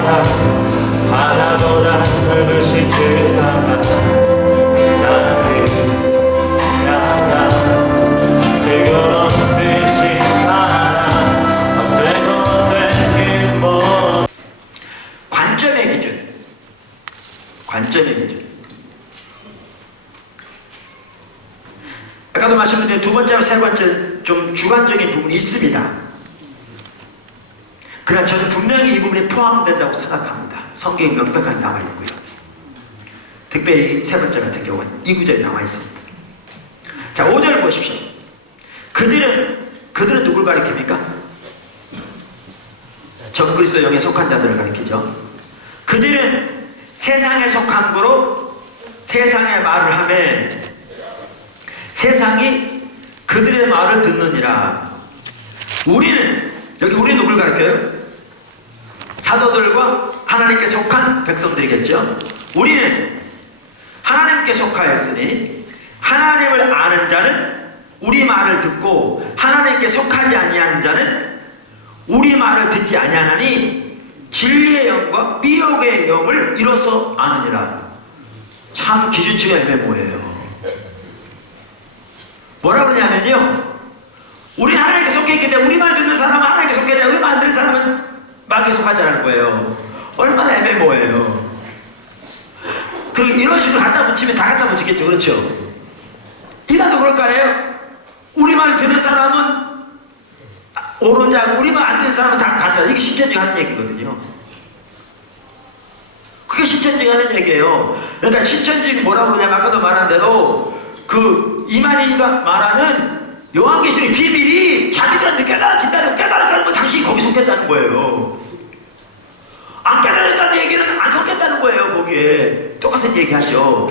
바다 바다보다 넓으신 그 사랑 나를 향한 뜨거운 빛이 사랑 되고 되긴 뭐 관점의 기준. 관점의 기준. 아까도 말씀드린 두 번째와 세 번째 좀 주관적인 부분이 있습니다. 그러나 저는 분명히 이 부분이 포함된다고 생각합니다. 성경에 명백하게 나와 있고요. 특별히 세 번째 같은 경우는 이 구절에 나와 있습니다. 자, 5절 보십시오. 그들은 누굴 가리킵니까? 적그리스도 영에 속한 자들을 가리키죠. 그들은 세상에 속함으로 세상의 말을 하며 세상이 그들의 말을 듣느니라. 우리는, 여기 우리 누굴 가리켜요? 사도들과 하나님께 속한 백성들이겠죠. 우리는 하나님께 속하였으니 하나님을 아는 자는 우리 말을 듣고 하나님께 속하지 아니하는 자는 우리 말을 듣지 아니하나니 진리의 영과 미혹의 영을 이로써 아느니라. 참 기준치가 애매모호해요. 뭐라 그러냐면요, 우리 하나님께 속해 있기 때문에 우리 말 듣는 사람은 하나님께 속해 있다, 우리 말 안 듣는 사람은 마귀에 속하자는 거예요. 얼마나 애매모호해요. 이런 식으로 갖다 붙이면 다 갖다 붙이겠죠. 그렇죠? 이나도 그럴까요? 우리 말 듣는 사람은 옳은 자고 우리 말 안 듣는 사람은 다 가짜. 이게 신천지가 하는 얘기거든요. 그게 신천지가 하는 얘기예요. 그러니까 신천지는 뭐라고 그러냐면 아까도 말한 대로 이만희가 말하는 요한계시록의 비밀이 자기들한테 깨달아진다는 거 당신이 거기 속했다는 거예요. 안 깨달았다는 얘기는 안 속했다는 거예요. 거기에 똑같은 얘기하죠.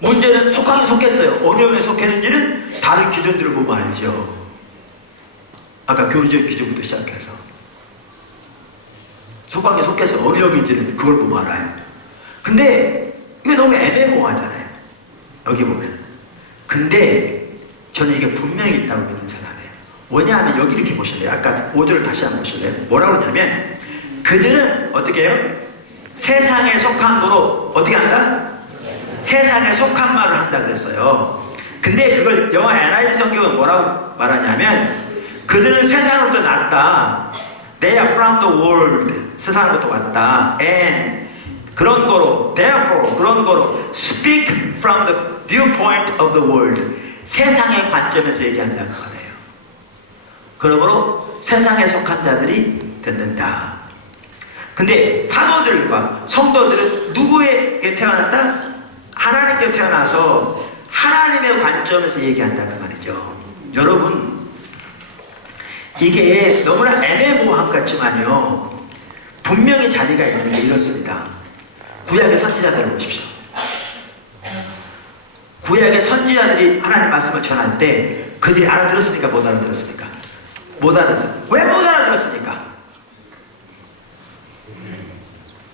문제는 속하긴 속했어요. 어느 영에 속했는지는 다른 기준들을 보면 알죠. 아까 교리적 기준부터 시작해서 속하긴 속해서 어느 영인지는 그걸 보면 알아요. 근데 이게 너무 애매모호하잖아요. 여기 보면. 근데 저는 이게 분명히 있다고 믿는 사람이에요. 왜냐하면 여기 이렇게 보실래요? 아까 5절을 다시 한번 보실래요? 뭐라고 하냐면 그들은 어떻게 해요? 세상에 속한 거로 어떻게 한다? 세상에 속한 말을 한다 그랬어요. 근데 그걸 영어 NIV 성경은 뭐라고 말하냐면 그들은 세상으로부터 났다. They are from the world. 세상으로부터 왔다. And 그런 거로, therefore 그런 거로 speak from the viewpoint of the world. 세상의 관점에서 얘기한다는 거네요. 그러므로 세상에 속한 자들이 듣는다. 근데 사도들과 성도들은 누구에게 태어났다? 하나님께 태어나서 하나님의 관점에서 얘기한다 그 말이죠. 여러분, 이게 너무나 애매모호한 것 같지만요, 분명히 자리가 있는 게 이렇습니다. 구약의 선지자들을 보십시오. 구약의 선지자들이 하나님 말씀을 전할 때 그들이 알아들었습니까? 못 알아들었습니까? 못 알아들었어요. 왜 못 알아들었습니까?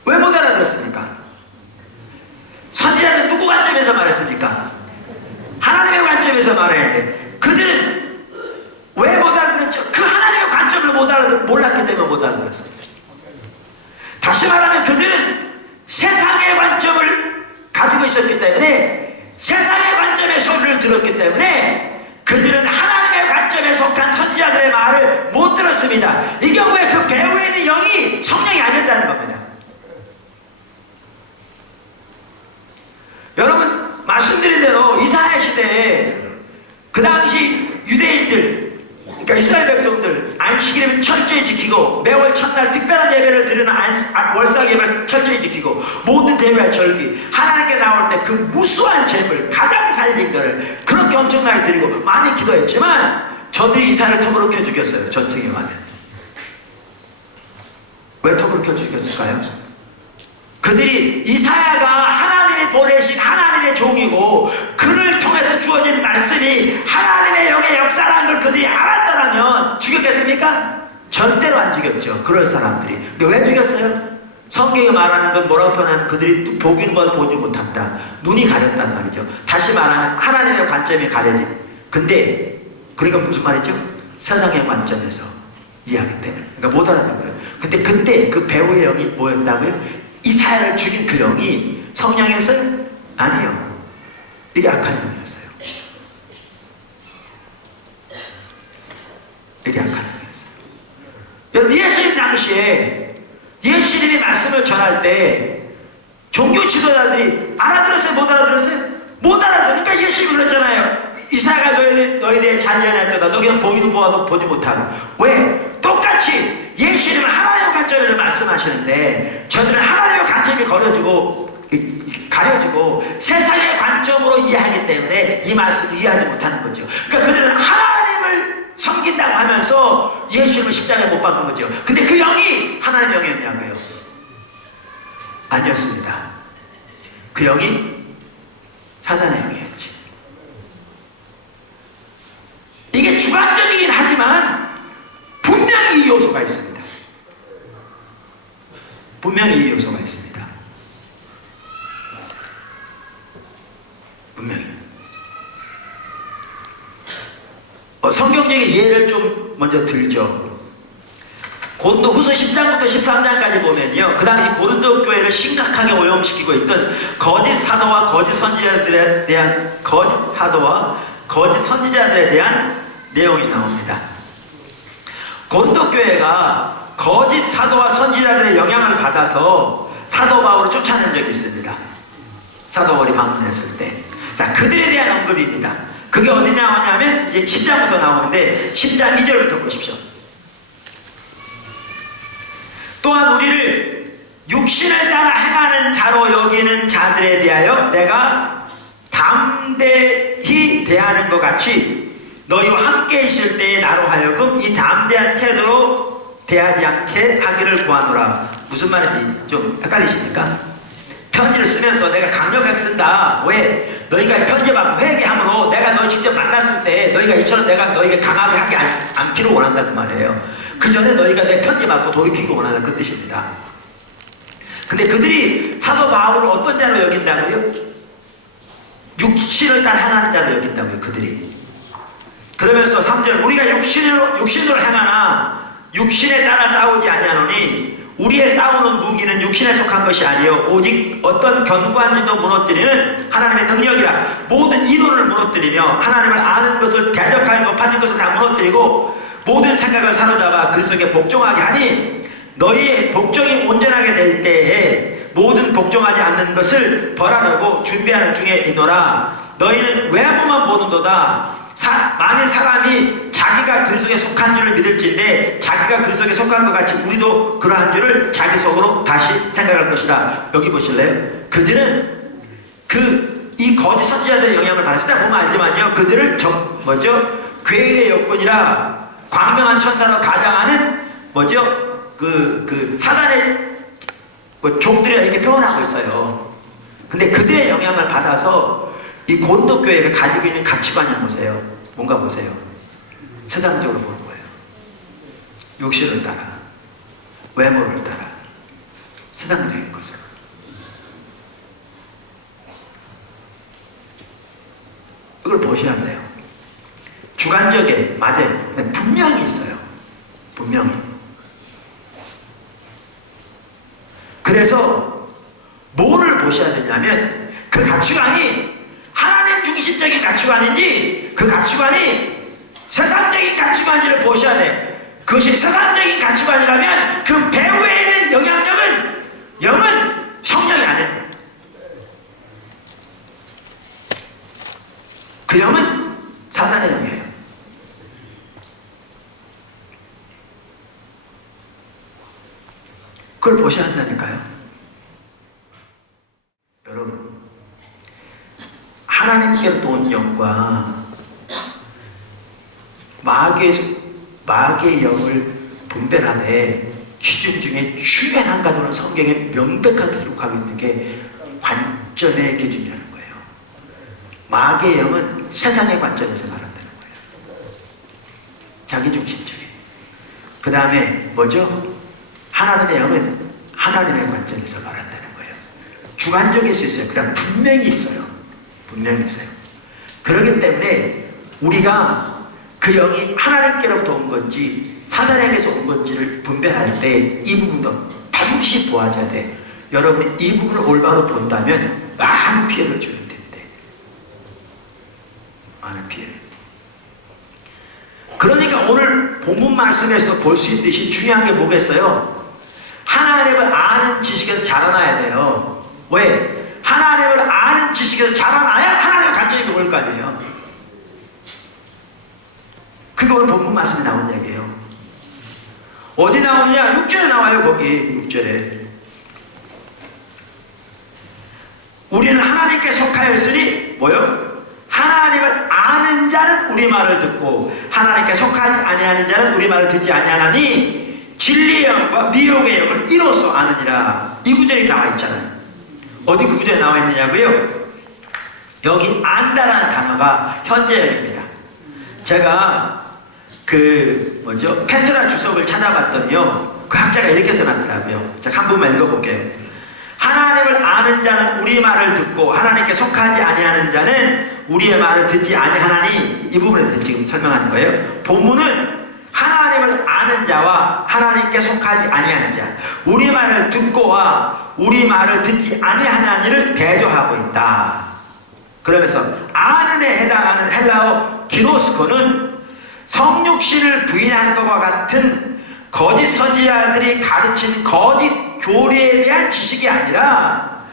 왜 못 알아들었습니까? 선지자는 누구 관점에서 말했습니까? 하나님의 관점에서 말해야 돼. 그들은 왜 못 알아들었죠? 그 하나님의 관점을 몰랐기 때문에 못 알아들었어요. 다시 말하면 그들은 세상의 관점을 가지고 있었기 때문에, 세상의 관점의 소리를 들었기 때문에 그들은 하나님의 관점에 속한 선지자들의 말을 못 들었습니다. 이 경우에 그 배후에 있는 영이 성령이 아니었다는 겁니다. 여러분, 말씀드린 대로 이사야 시대에 그 당시 유대인들, 그러니까 이스라엘 백성들 안식일을 철저히 지키고 매월 첫날 특별한 예배를 드리는 월삭 예배를 철저히 지키고 모든 대회와 절기, 하나님께 나올 때 그 무수한 재물, 가장 살린 거를 그렇게 엄청나게 드리고 많이 기도했지만 저들이 이사야를 톱으로 켜 죽였어요. 전승에 가면. 왜 톱으로 켜 죽였을까요? 그들이 이사야가 하나님이 보내신 하나님의 종이고 그를 통해서 주어진 말씀이 하나님의 영의 역사라는 걸 그들이 알았더라면 죽였겠습니까? 절대로 안 죽였죠. 그런 사람들이. 근데 왜 죽였어요? 성경이 말하는 건 뭐라고 표현하면 그들이 보기는 걸 보지 못한다. 눈이 가렸단 말이죠. 다시 말하면 하나님의 관점이 가려진. 근데 그러니까 무슨 말이죠? 세상의 관점에서 이야기 때문에. 그러니까 못 알아듣는 거예요. 근데 그때 그 배우의 영이 뭐였다고요? 이사야를 죽인 그 영이 성령이었어요? 아니요. 이게 악한 영이었어요. 이게 악한 영이었어요. 여러분, 예수님 당시에 예수님이 말씀을 전할 때 종교 지도자들이 알아들었어요? 못 알아들었어요? 못 알아들으니까 예수님이 그랬잖아요. 이사야가 너희에 대해 잔언할 때다. 너희는 보기도 보아도 보지 못하고. 왜? 똑같이 예수님은 하나님의 관점에서 말씀하시는데 저들은 하나님의 관점이 가려지고 세상의 관점으로 이해하기 때문에 이 말씀을 이해하지 못하는 거죠. 그러니까 그들은 하나님을 섬긴다고 하면서 예수님을 십자가에 못 박은 거죠. 근데 그 영이 하나님의 영이었냐고요? 아니었습니다. 그 영이 사단의 영이었지. 이게 주관적이긴 하지만 분명히 이 요소가 있습니다. 분명히 이 요소가 있습니다. 분명히. 성경적인 예를 좀 먼저 들죠. 고린도 후서 10장부터 13장까지 보면요, 그 당시 고린도 교회를 심각하게 오염시키고 있던 거짓 사도와 거짓 선지자들에 대한 내용이 나옵니다. 고린도 교회가 거짓 사도와 선지자들의 영향을 받아서 사도 바울을 쫓아낸 적이 있습니다. 사도 바울이 방문했을 때. 자, 그들에 대한 언급입니다. 그게 어디 나오냐면 이제 10장부터 나오는데 10장 2절부터 보십시오. 또한 우리를 육신을 따라 행하는 자로 여기는 자들에 대하여 내가 담대히 대하는 것 같이 너희와 함께 있을 때에 나로 하여금 이 담대한 태도로 대하지 않게 하기를 구하노라. 무슨 말인지 좀 헷갈리십니까? 편지를 쓰면서 내가 강력하게 쓴다. 왜? 너희가 편지 받고 회개함으로 내가 너 직접 만났을 때 너희가 이처럼 내가 너희에게 강하게 하지 않기를 원한다 그 말이에요. 그 전에 너희가 내 편지 받고 돌이키기 원한다 그 뜻입니다. 근데 그들이 사도 바울을 어떤 자로 여긴다고요? 육신을 따라 행하는 자로 여긴다고요. 그들이. 그러면서 3절 우리가 육신으로 행하나 육신에 따라 싸우지 아니하노니 우리의 싸우는 무기는 육신에 속한 것이 아니요 오직 어떤 견고한 진도 무너뜨리는 하나님의 능력이라. 모든 이론을 무너뜨리며 하나님을 아는 것을 대적하여 높아진 것을 다 무너뜨리고 모든 생각을 사로잡아 그 속에 복종하게 하니 너희의 복종이 온전하게 될 때에 모든 복종하지 않는 것을 벌하려고 준비하는 중에 있노라. 너희는 외모만 보는도다. 만일 사람이 자기가 그 속에 속한 줄을 믿을지인데 자기가 그 속에 속한 것 같이 우리도 그러한 줄을 자기 속으로 다시 생각할 것이다. 여기 보실래요? 그들은 이 거짓 선지자들의 영향을 받았다 보면 알지만요, 그들을 괴의 여건이라 광명한 천사로 가장하는 사단의 종들이라 이렇게 표현하고 있어요. 근데 그들의 영향을 받아서 이 고린도 교회가 가지고 있는 가치관을 보세요. 뭔가 보세요. 세상적으로 보는 거예요. 육신을 따라, 외모를 따라, 세상적인 것을. 이걸 보셔야 돼요. 주관적인, 맞아요. 분명히 있어요. 분명히. 그래서 뭐를 보셔야 되냐면 그 가치관이 하나님 중심적인 가치관인지 그 가치관이 세상적인 가치관인지를 보셔야 돼. 그것이 세상적인 가치관이라면 그 배후에 있는 영은 성령이 아니에요. 그 영은 사단의 영이에요. 그걸 보셔야 한다니까요. 여러분, 하나님께로부터 온 영과 마귀의 영을 분별하되 기준 중에 중요한 한 가지는 성경에 명백하게 기록하고 있는 게 관점의 기준이라는 거예요. 마귀의 영은 세상의 관점에서 말한다는 거예요. 자기중심적인. 그 다음에 뭐죠? 하나님의 영은 하나님의 관점에서 말한다는 거예요. 주관적일 수 있어요. 그냥 분명히 있어요. 분명히 있어요. 그렇기 때문에 우리가 그 영이 하나님께로부터 온 건지 사단에게서 온 건지를 분별할 때 이 부분도 반드시 보아줘야 돼. 여러분이 이 부분을 올바로 본다면 많은 피해를 주는 텐데. 많은 피해를. 그러니까 오늘 본문 말씀에서도 볼 수 있듯이 중요한 게 뭐겠어요? 하나님을 아는 지식에서 자라나야 돼요. 왜? 하나님을 아는 지식에서 자라나야 하나님의 관점이 보일 거 아니에요. 그게 오늘 본문 말씀에 나온 얘기예요. 어디 나오느냐? 6절에 나와요. 거기 6절에 우리는 하나님께 속하였으니 뭐요? 하나님을 아는 자는 우리 말을 듣고 하나님께 속하지 아니하는 자는 우리 말을 듣지 아니하나니 진리의 영과 미혹의 영을 이로써 아느니라. 이 구절이 나와 있잖아요. 어디 그 구절에 나와 있느냐고요? 여기 안다라는 단어가 현재형입니다. 제가 페트라 주석을 찾아봤더니요, 그 학자가 이렇게 써놨더라고요. 제가 한 번만 읽어볼게요. 하나님을 아는 자는 우리 말을 듣고 하나님께 속하지 아니하는 자는 우리의 말을 듣지 아니하나니, 이 부분에서 지금 설명하는 거예요. 본문은 하나님을 아는 자와 하나님께 속하지 아니하는 자, 우리 말을 듣고와 우리 말을 듣지 아니하나니를 대조하고 있다. 그러면서 아는 에 해당하는 헬라어 기노스코는 성육신을 부인하는 것과 같은 거짓 선지자들이 가르친 거짓 교리에 대한 지식이 아니라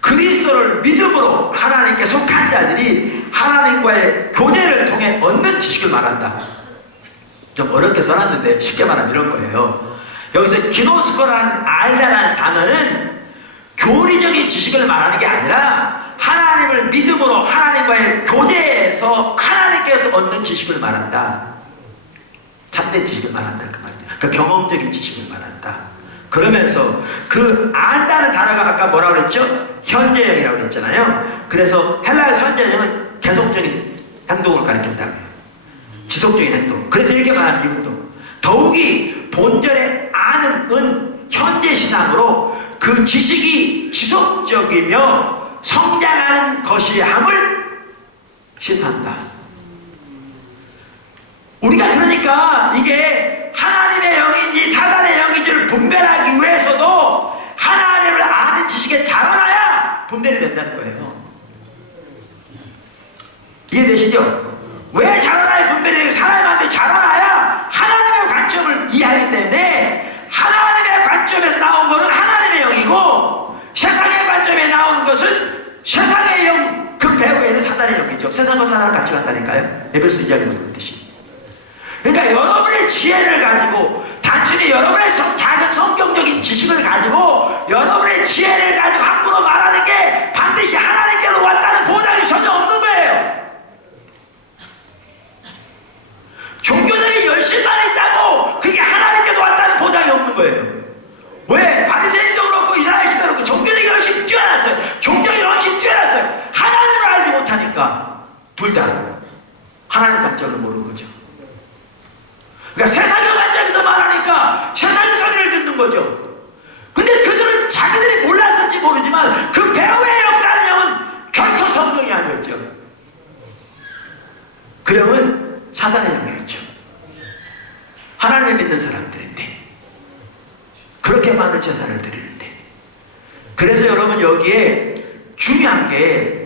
그리스도를 믿음으로 하나님께 속한 자들이 하나님과의 교제를 통해 얻는 지식을 말한다. 좀 어렵게 써놨는데 쉽게 말하면 이런 거예요. 여기서 기노스코라는 알다라는 단어는 교리적인 지식을 말하는 게 아니라 하나님을 믿음으로 하나님과의 교제에서 하나님께 얻는 지식을 말한다. 참된 지식을 말한다 그 말이죠. 그 경험적인 지식을 말한다. 그러면서 그 안다는 단어가 아까 뭐라고 그랬죠? 현재형이라고 그랬잖아요. 그래서 헬라에서 현재형은 계속적인 행동을 가리킨다고요. 지속적인 행동. 그래서 이렇게 말하는 이분도 더욱이 본절의 아는은 현재 시상으로 그 지식이 지속적이며 성장하는 것이 함을 시사한다. 우리가 그러니까 이게 하나님의 영인지 사단의 영인지를 분별하기 위해서도 하나님을 아는 지식에 자라나야 분별이 된다는 거예요. 이해되시죠? 왜 자라나야 분별이 되고 사람한테 자라나야 하나님의 관점을 이해하기 때문에 하나님의 관점에서 나온 것은 하나님의 영이고 세상의 관점에 나오는 것은 세상의 영, 그 배후에는 사단의 영이죠. 세상과 사단을 같이 간다니까요. 에베소 2장에 보는 뜻이. 그러니까 여러분의 지혜를 가지고 단순히 여러분의 작은 성경적인 지식을 가지고 여러분의 지혜를 가지고 함부로 말하는 게 반드시 하나님께로 왔다는 보장이 전혀 없는 거예요. 종교적인 열심만 있다고 그게 하나님께로 왔다는 보장이 없는 거예요. 왜? 바리새인도 그렇고 이스라엘시도 그렇고 종교적인 열심이 뛰어났어요. 종교적인 열심이 뛰어났어요. 하나님을 알지 못하니까 둘 다 하나님 관점을 모르는 거죠. 그러니까 세상의 관점에서 말하니까 세상의 소리를 듣는 거죠. 근데 그들은 자기들이 몰랐을지 모르지만 그 배후의 역사하는 영은 결코 성령이 아니었죠. 그 영은 사단의 영이었죠. 하나님을 믿는 사람들인데 그렇게 많은 제사를 드리는데, 그래서 여러분 여기에 중요한 게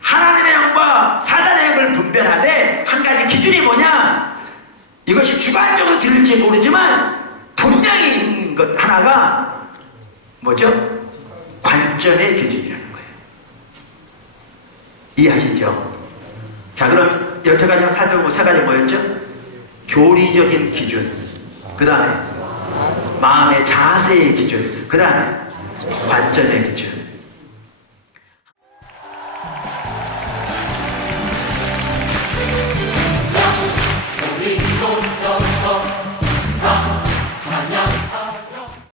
하나님의 영과 사단의 영을 분별하되 한 가지 기준이 뭐냐, 이것이 주관적으로 들릴지 모르지만 분명히 있는 것 하나가 뭐죠? 관점의 기준이라는 거예요. 이해하시죠? 자, 그럼 여태까지 살펴본 세 가지 뭐였죠? 교리적인 기준, 그 다음에 마음의 자세의 기준, 그 다음에 관점의 기준.